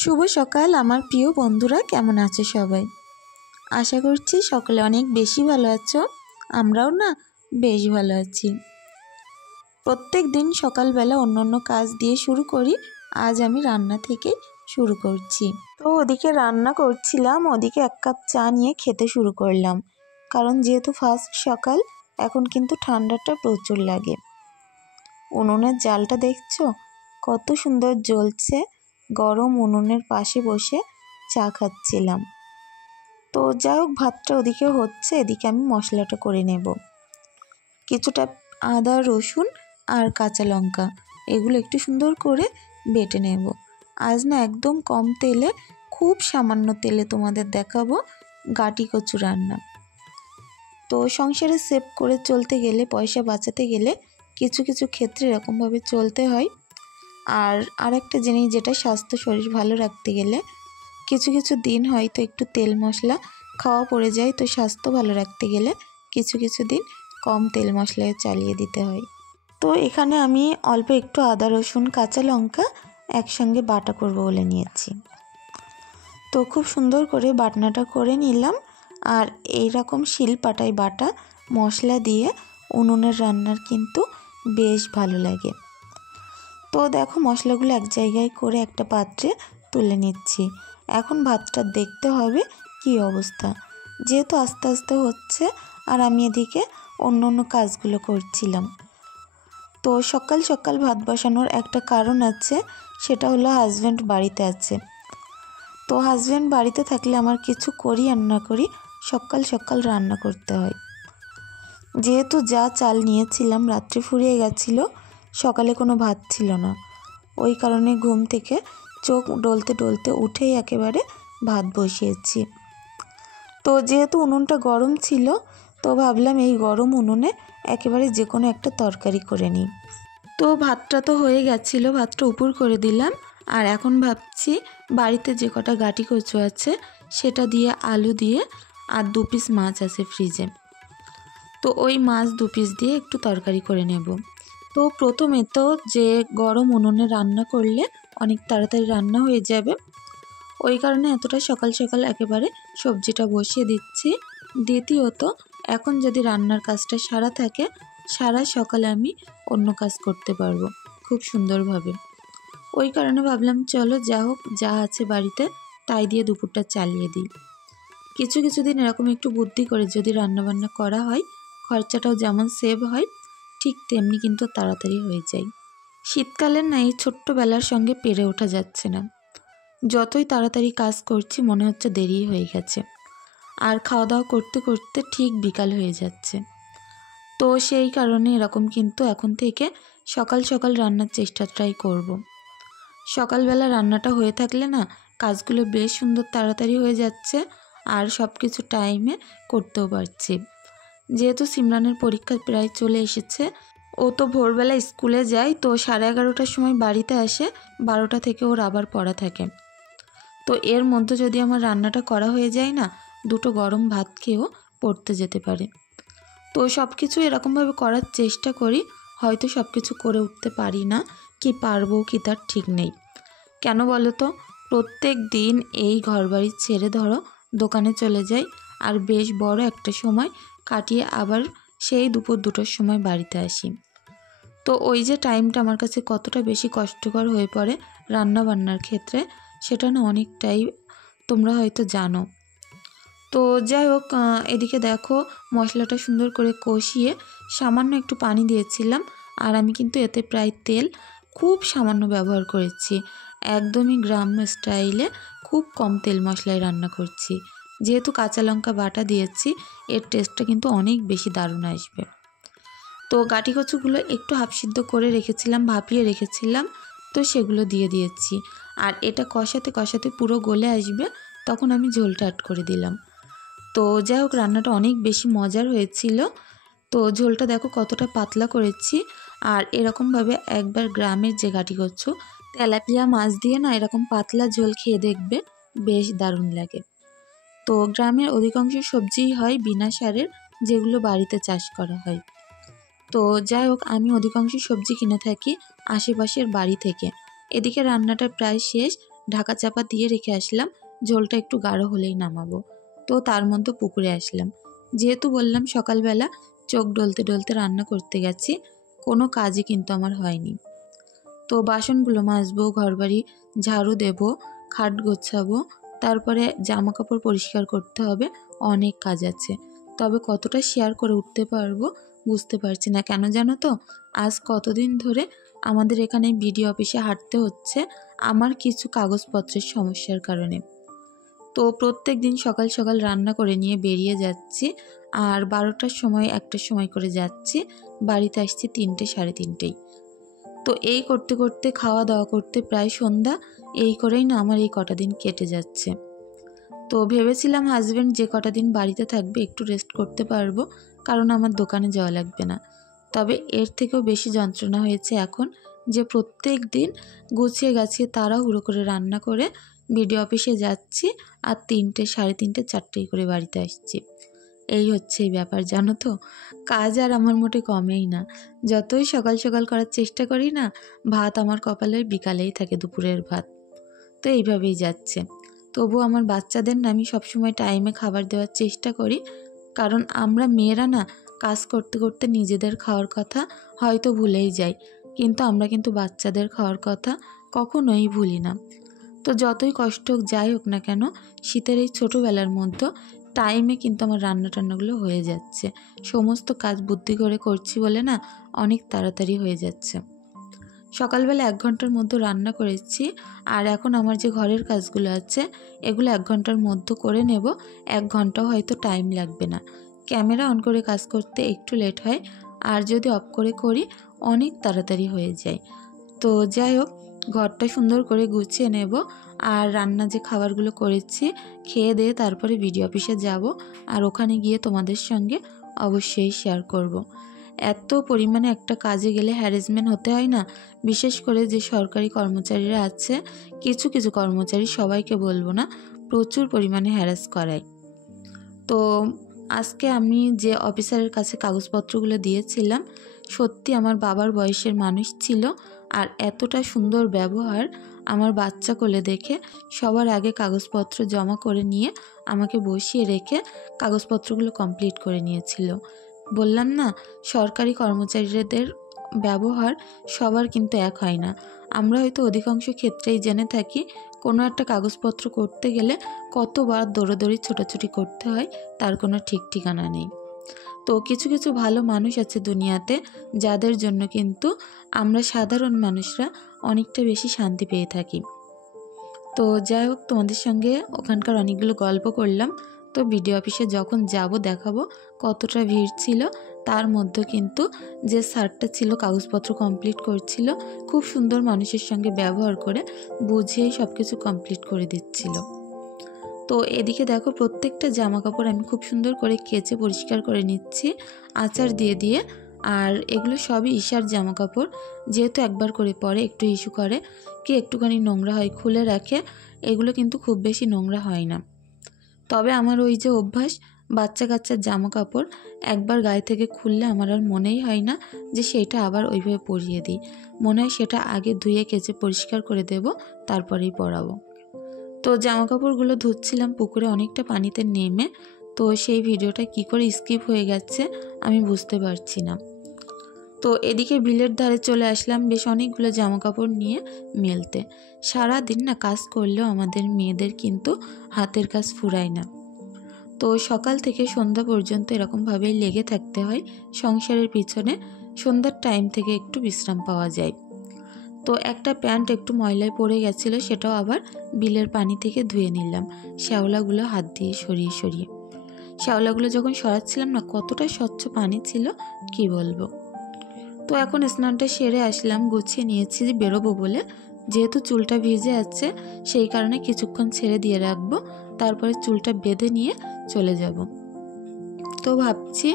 শুভ সকাল আমার প্রিয় বন্ধুরা, কেমন আছে সবাই? আশা করছি সকলে অনেক বেশি ভালো আছো। আমরাও না বেশ ভালো আছি। প্রত্যেক দিন সকালবেলা অন্য অন্য কাজ দিয়ে শুরু করি, আজ আমি রান্না থেকে শুরু করছি। তো ওদিকে রান্না করছিলাম, ওদিকে 1 কাপ চা নিয়ে খেতে শুরু করলাম, কারণ যেহেতু ফার্স্ট সকাল, এখন কিন্তু ঠান্ডাটা প্রচুর লাগে। উনুনের জালটা দেখছো কত সুন্দর জ্বলছে, গরম উনুনের পাশে বসে চা খাচ্ছিলাম। তো যাই হোক, ভাতটা ওদিকে হচ্ছে, এদিকে আমি মশলাটা করে নেব। কিছুটা আদা, রসুন আর কাঁচা লঙ্কা এগুলো একটু সুন্দর করে বেটে নেব। আজ না একদম কম তেলে, খুব সামান্য তেলে তোমাদের দেখাবো গাটি কচু রান্না। তো সংসারে সেভ করে চলতে গেলে, পয়সা বাঁচাতে গেলে কিছু কিছু ক্ষেত্রে এরকমভাবে চলতে হয়। আর একটা জিনিস, যেটা স্বাস্থ্য শরীর ভালো রাখতে গেলে কিছু কিছু দিন হয়তো একটু তেল মশলা খাওয়া পড়ে যায়, তো স্বাস্থ্য ভালো রাখতে গেলে কিছু কিছু দিন কম তেল মশলায় চালিয়ে দিতে হয়। তো এখানে আমি অল্প একটু আদা, রসুন, কাঁচা লঙ্কা একসঙ্গে বাটা করব বলে নিয়েছি। তো খুব সুন্দর করে বাটনাটা করে নিলাম। আর এইরকম শিলপাটায় বাটা মশলা দিয়ে উনুনের রান্নার কিন্তু বেশ ভালো লাগে। তো দেখো, মশলাগুলো এক জায়গায় করে একটা পাত্রে তুলে নিচ্ছি। এখন ভাতটা দেখতে হবে কি অবস্থা, যেহেতু আস্তে আস্তে হচ্ছে আর আমি এদিকে অন্য অন্য কাজগুলো করছিলাম। তো সকাল সকাল ভাত বসানোর একটা কারণ আছে, সেটা হলো হাজব্যান্ড বাড়িতে আছে। তো হাজব্যান্ড বাড়িতে থাকলে আমার কিছু করি আর না করি সকাল সকাল রান্না করতে হয়। যেহেতু যা চাল নিয়েছিলাম রাত্রে ফুরিয়ে গেছিলো, সকালে কোনো ভাত ছিল না, ওই কারণে ঘুম থেকে চোখ ডলতে ডলতে উঠেই একেবারে ভাত বসিয়েছি। তো যেহেতু উনুনটা গরম ছিল, তো ভাবলাম এই গরম উনুনে একেবারে যে কোনো একটা তরকারি করে নিই। তো ভাতটা তো হয়ে গেছিলো, ভাতটা উপর করে দিলাম। আর এখন ভাবছি বাড়িতে যে কটা গাটি কচু আছে সেটা দিয়ে, আলু দিয়ে, আর 2 পিস মাছ আছে ফ্রিজে, তো ওই মাছ 2 পিস দিয়ে একটু তরকারি করে নেব। তো প্রথমে তো যে গরম উনুনে রান্না করলে অনেক তাড়াতাড়ি রান্না হয়ে যাবে, ওই কারণে এতটা সকাল সকাল একেবারে সবজিটা বসিয়ে দিচ্ছি। দ্বিতীয়ত, এখন যদি রান্নার কাজটা সারা থাকে, সারা সকালে আমি অন্য কাজ করতে পারবো খুব সুন্দরভাবে। ওই কারণে ভাবলাম চলো যা হোক, যা আছে বাড়িতে তাই দিয়ে দুপুরটা চালিয়ে দিই। কিছু কিছু দিন এরকম একটু বুদ্ধি করে যদি রান্নাবান্না করা হয়, খরচাটাও যেমন সেভ হয়, ঠিক তেমনি কিন্তু তাড়াতাড়ি হয়ে যায়। শীতকালের না এই ছোট্টবেলার সঙ্গে পেরে ওঠা যাচ্ছে না। যতই তাড়াতাড়ি কাজ করছি মনে হচ্ছে দেরি হয়ে গেছে, আর খাওয়া দাওয়া করতে করতে ঠিক বিকাল হয়ে যাচ্ছে। তো সেই কারণে এরকম কিন্তু এখন থেকে সকাল সকাল রান্নার চেষ্টাটাই করব। সকালবেলা রান্নাটা হয়ে থাকলে না কাজগুলো বেশ সুন্দর তাড়াতাড়ি হয়ে যাচ্ছে, আর সব কিছু টাইমে করতেও পারছি। যেহেতু সিমরানের পরীক্ষা প্রায় চলে এসেছে, ও তো ভোরবেলা স্কুলে যায়, তো 11:30টার সময় বাড়িতে আসে, 12টা থেকে ওর আবার পড়া থাকে। তো এর মধ্যে যদি আমার রান্নাটা করা হয়ে যায় না, 2টো গরম ভাত খেয়েও পড়তে যেতে পারে। তো সব কিছু এরকমভাবে করার চেষ্টা করি। হয়তো সব কিছু করে উঠতে পারি না, কি পারবো কি তার ঠিক নেই। কেন বলো তো, প্রত্যেক দিন এই ঘরবাড়ি ছেড়ে ধরো দোকানে চলে যাই, আর বেশ বড় একটা সময় কাটিয়ে আবার সেই দুপুর 2টোর সময় বাড়িতে আসি। তো ওই যে টাইমটা আমার কাছে কতটা বেশি কষ্টকর হয়ে পড়ে রান্না বান্নার ক্ষেত্রে, সেটা না অনেকটাই তোমরা হয়তো জানো। তো যাই হোক, এদিকে দেখো মশলাটা সুন্দর করে কষিয়ে সামান্য একটু পানি দিয়েছিলাম, আর আমি কিন্তু এতে প্রায় তেল খুব সামান্য ব্যবহার করেছি। একদমই গ্রাম্য স্টাইলে খুব কম তেল মশলায় রান্না করছি। যেহেতু কাঁচা লঙ্কা বাটা দিয়েছি, এর টেস্টটা কিন্তু অনেক বেশি দারুণ আসবে। তো গাটি কচুগুলো একটু হাফ সিদ্ধ করে রেখেছিলাম, ভাপিয়ে রেখেছিলাম, তো সেগুলো দিয়ে দিয়েছি। আর এটা কষাতে কষাতে পুরো গলে আসবে, তখন আমি ঝোলটা অ্যাড করে দিলাম। তো যাই হোক, রান্নাটা অনেক বেশি মজার হয়েছিল। তো ঝোলটা দেখো কতটা পাতলা করেছি। আর এরকমভাবে একবার গ্রামের যে গাটি কচু, তেলাপিয়া মাছ দিয়ে না এরকম পাতলা ঝোল খেয়ে দেখবে, বেশ দারুণ লাগে। তো গ্রামের অধিকাংশ সবজিই হয় বিনা সারের, যেগুলো বাড়িতে চাষ করা হয়। তো যাই হোক, আমি অধিকাংশ সবজি কিনে থাকি আশেপাশের বাড়ি থেকে। এদিকে রান্নাটা প্রায় শেষ, ঢাকা চাপা দিয়ে রেখে আসলাম, ঝোলটা একটু গাঢ় হলেই নামাবো। তো তার মধ্যে পুকুরে আসলাম। যেহেতু বললাম সকালবেলা চোখ ডলতে ডলতে রান্না করতে গেছি, কোনো কাজই কিন্তু আমার হয়নি। তো বাসনগুলো মাজবো, ঘরবাড়ি ঝাড়ু দেবো, খাট গোছাবো, তারপরে জামা কাপড় পরিষ্কার করতে হবে, অনেক কাজ আছে। তবে কতটা শেয়ার করে উঠতে পারবো বুঝতে পারছি না। কেন জানো তো, আজ কতদিন ধরে আমাদের এখানে বিডিও অফিসে হাঁটতে হচ্ছে আমার কিছু কাগজপত্রের সমস্যার কারণে। তো প্রত্যেক দিন সকাল সকাল রান্না করে নিয়ে বেরিয়ে যাচ্ছি, আর 12টার সময় 1টার সময় করে যাচ্ছি, বাড়িতে আসছি 3টে সাড়ে 3টেই। তো এই করতে করতে খাওয়া দাওয়া করতে প্রায় সন্ধ্যা, এই করেই না আমার এই কটা দিন কেটে যাচ্ছে। তো ভেবেছিলাম হাজব্যান্ড যে কটা দিন বাড়িতে থাকবে একটু রেস্ট করতে পারবো, কারণ আমার দোকানে যাওয়া লাগবে না। তবে এর থেকেও বেশি যন্ত্রণা হয়েছে এখন, যে প্রত্যেক দিন গুছিয়ে গাছিয়ে তাড়াহুড়ো করে রান্না করে বিডিও অফিসে যাচ্ছি, আর 3টে সাড়ে 3টে 4টেই করে বাড়িতে আসছি। এই হচ্ছে এই ব্যাপার, জানো তো। কাজ আর আমার মোটে কমেই না। যতই সকাল সকাল করার চেষ্টা করি না, ভাত আমার কপালে বিকালেই থাকে, দুপুরের ভাত। তো এইভাবেই যাচ্ছে। তবু আমার বাচ্চাদের না আমি সবসময় টাইমে খাবার দেওয়ার চেষ্টা করি, কারণ আমরা মেয়েরা না কাজ করতে করতে নিজেদের খাওয়ার কথা হয়তো ভুলেই যাই, কিন্তু আমরা কিন্তু বাচ্চাদের খাওয়ার কথা কখনোই ভুলি না। তো যতই কষ্ট হোক যাই হোক না কেন, শীতের এই ছোটোবেলার মধ্যে টাইমে কিন্তু আমার রান্না টান্নাগুলো হয়ে যাচ্ছে। সমস্ত কাজ বুদ্ধি করে করছি বলে না অনেক তাড়াতাড়ি হয়ে যাচ্ছে। সকালবেলা 1 ঘন্টার মধ্যে রান্না করেছি, আর এখন আমার যে ঘরের কাজগুলো আছে এগুলো 1 ঘন্টার মধ্যে করে নেব। 1 ঘন্টাও হয়তো টাইম লাগবে না। ক্যামেরা অন করে কাজ করতে একটু লেট হয়, আর যদি অফ করে করি অনেক তাড়াতাড়ি হয়ে যায়। তো যাই হোক, ঘরটা সুন্দর করে গুছিয়ে নেব, আর রান্না যে খাবারগুলো করেছি খেয়ে দিয়ে তারপরে বিডিও অফিসে যাব, আর ওখানে গিয়ে তোমাদের সঙ্গে অবশ্যই শেয়ার করব। এত পরিমাণে একটা কাজে গেলে হ্যারাসমেন্ট হতে হয় না, বিশেষ করে যে সরকারি কর্মচারীরা আছে, কিছু কিছু কর্মচারী, সবাইকে বলবো না, প্রচুর পরিমাণে হ্যারাস করায়। তো আজকে আমি যে অফিসারের কাছে কাগজপত্রগুলো দিয়েছিলাম, সত্যি আমার বাবার বয়সের মানুষ ছিল, আর এতটা সুন্দর ব্যবহার, আমার বাচ্চা কোলে দেখে সবার আগে কাগজপত্র জমা করে নিয়ে আমাকে বসিয়ে রেখে কাগজপত্রগুলো কমপ্লিট করে নিয়েছিল। বললাম না, সরকারি কর্মচারীদের ব্যবহার সবার কিন্তু এক হয় না। আমরা হয়তো অধিকাংশ ক্ষেত্রেই জেনে থাকি কোনো একটা কাগজপত্র করতে গেলে কতবার দৌড়াদৌড়ি ছোটাছুটি করতে হয় তার কোনো ঠিক ঠিকানা নেই। তো কিছু কিছু ভালো মানুষ আছে দুনিয়াতে, যাদের জন্য কিন্তু আমরা সাধারণ মানুষরা অনেকটা বেশি শান্তি পেয়ে থাকি। তো যাই হোক, তোমাদের সঙ্গে ওখানকার অনেকগুলো গল্প করলাম। তো বিডিও অফিসে যখন যাব দেখাবো কতটা ভিড় ছিল। তার মধ্যে কিন্তু যে স্যারটা ছিল কাগজপত্র কমপ্লিট করছিল, খুব সুন্দর মানুষের সঙ্গে ব্যবহার করে বুঝিয়েই সব কিছু কমপ্লিট করে দিচ্ছিল। তো এদিকে দেখো, প্রত্যেকটা জামা কাপড় আমি খুব সুন্দর করে কেচে পরিষ্কার করে নিচ্ছি আচার দিয়ে দিয়ে। আর এগুলো সবই ঈশার জামা কাপড়, যেহেতু একবার করে পরে একটু ইস্যু করে, কি একটুখানি নোংরা হয় খুলে রাখে, এগুলো কিন্তু খুব বেশি নোংরা হয় না। তবে আমার ওই যে অভ্যাস, বাচ্চা কাচ্চার জামা কাপড় একবার গায়ে থেকে খুললে আমার আর মনেই হয় না যে সেটা আবার ওইভাবে পরিয়ে দিই। মনে হয় সেটা আগে ধুয়ে কেচে পরিষ্কার করে দেব, তারপরেই পরাবো। তো জামা কাপড়গুলো ধুচ্ছিলাম পুকুরে অনেকটা পানিতে নেমে। তো সেই ভিডিওটা কি করে স্কিপ হয়ে গেছে আমি বুঝতে পারছি না। তো এদিকে বিলের ধারে চলে আসলাম বেশ অনেকগুলো জামা কাপড় নিয়ে মেলতে। সারা দিন না কাজ করলেও আমাদের মেয়েদের কিন্তু হাতের কাজ ফুরায় না। তো সকাল থেকে সন্ধ্যা পর্যন্ত এরকমভাবেই লেগে থাকতে হয় সংসারের পিছনে। সন্ধ্যার টাইম থেকে একটু বিশ্রাম পাওয়া যায়। তো একটা প্যান্ট একটু ময়লায় পড়ে গেছিলো, সেটাও আবার বিলের পানি থেকে ধুয়ে নিলাম, শ্যাওলাগুলো হাত দিয়ে সরিয়ে সরিয়ে। শ্যাওলাগুলো যখন সরাচ্ছিলাম না, কতটা স্বচ্ছ পানি ছিল কি বলবো। তো এখন স্নানটা সেরে আসলাম, গুছিয়ে নিয়েছি যে বেরোবো বলে। যেহেতু চুলটা ভিজে আছে সেই কারণে কিছুক্ষণ ছেড়ে দিয়ে রাখবো, তারপরে চুলটা বেঁধে নিয়ে চলে যাব। তো ভাবছি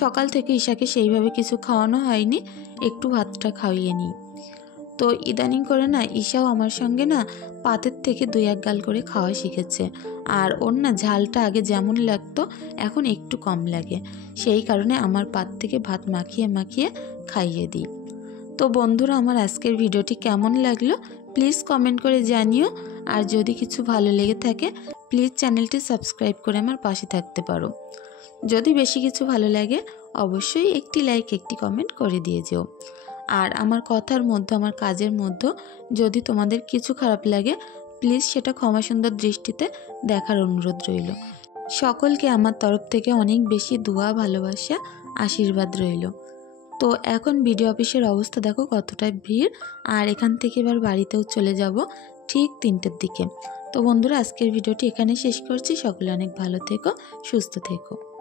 সকাল থেকে ঈশাকে সেইভাবে কিছু খাওয়ানো হয়নি, একটু ভাতটা খাইয়ে নিই। তো ইদানিং করে না ঈশাও আমার সঙ্গে না পাতের থেকে 2-1 গাল করে খাওয়া শিখেছে। আর ওর না ঝালটা আগে যেমন লাগতো এখন একটু কম লাগে, সেই কারণে আমার পাত থেকে ভাত মাখিয়ে মাখিয়ে খাইয়ে দিই। তো বন্ধুরা, আমার আজকের ভিডিওটি কেমন লাগলো প্লিজ কমেন্ট করে জানিও। আর যদি কিছু ভালো লেগে থাকে প্লিজ চ্যানেলটি সাবস্ক্রাইব করে আমার পাশে থাকতে পারো। যদি বেশি কিছু ভালো লাগে অবশ্যই একটি লাইক একটি কমেন্ট করে দিয়ে যেও। আর আমার কথার মধ্যে আমার কাজের মধ্যে যদি তোমাদের কিছু খারাপ লাগে প্লিজ সেটা ক্ষমা সুন্দর দৃষ্টিতে দেখার অনুরোধ রইল। সকলকে আমার তরফ থেকে অনেক বেশি দোয়া, ভালোবাসা, আশীর্বাদ রইল। তো এখন বিডিও অফিসের অবস্থা দেখো কতটা ভিড়। আর এখান থেকে এবার বাড়িতেও চলে যাব ঠিক 3টের দিকে। তো বন্ধুরা, আজকের ভিডিওটি এখানে শেষ করছি। সকলে অনেক ভালো থেকো, সুস্থ থেকো।